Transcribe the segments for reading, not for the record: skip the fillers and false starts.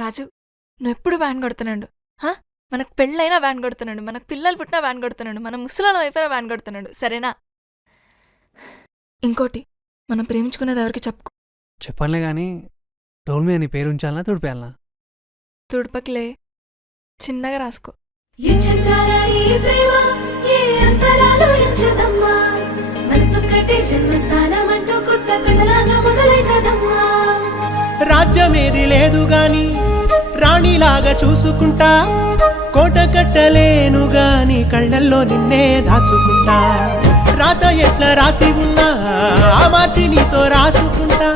రాజు, నువ్వెప్పుడు వ్యాన్ కొడుతున్నాడు. మనకు పెళ్ళైనా వ్యాన్ కొడుతున్నాడు, మనకు పిల్లలు పుట్టినా వ్యాన్ కొడుతున్నాడు, మన ముసలాలం అయిపోయినా వ్యాన్ కొడుతున్నాడు. సరేనా? ఇంకోటి, మనం ప్రేమించుకునేది ఎవరికి చెప్పుకో. చెప్పనులే కానీ డోల్ మీద నీ పేరు ఉంచాలనా తుడిపేయాలనా? తుడపకిలే, చిన్నగా రాసుకో. రాజ్యమేది లేదు గాని రాణిలాగా చూసుకుంటా, కోట కట్టలేను గాని కళ్ళల్లో నిన్నే దాచుకుంటా. రాత ఎట్లా రాసి ఉన్నా ఆ మార్చి నీతో రాసుకుంటా.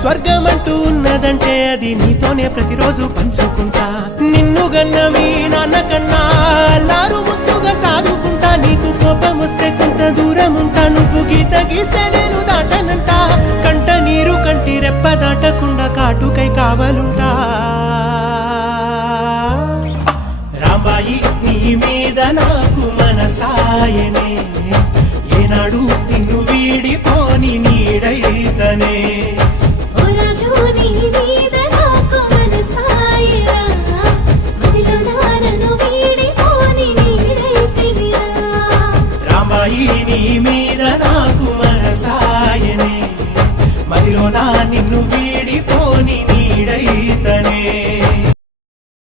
స్వర్గమంటూ ఉన్నదంటే అది నీతోనే ప్రతిరోజు పంచుకుంటా. నిన్ను గన్న మీ నాన్న కన్నా లారు ముద్దుగా సాదుకుంటా. నీకు కోపం వస్తే కొంత దూరం ఉంటా, నువ్వు గీత గీస్తే నేను దాటనంట. కంట నీరు కంటి రెప్ప దాటకుండా కాటుకై కావలుంటా. రాంబాయి నీ మీద నాకు మనసాయనే.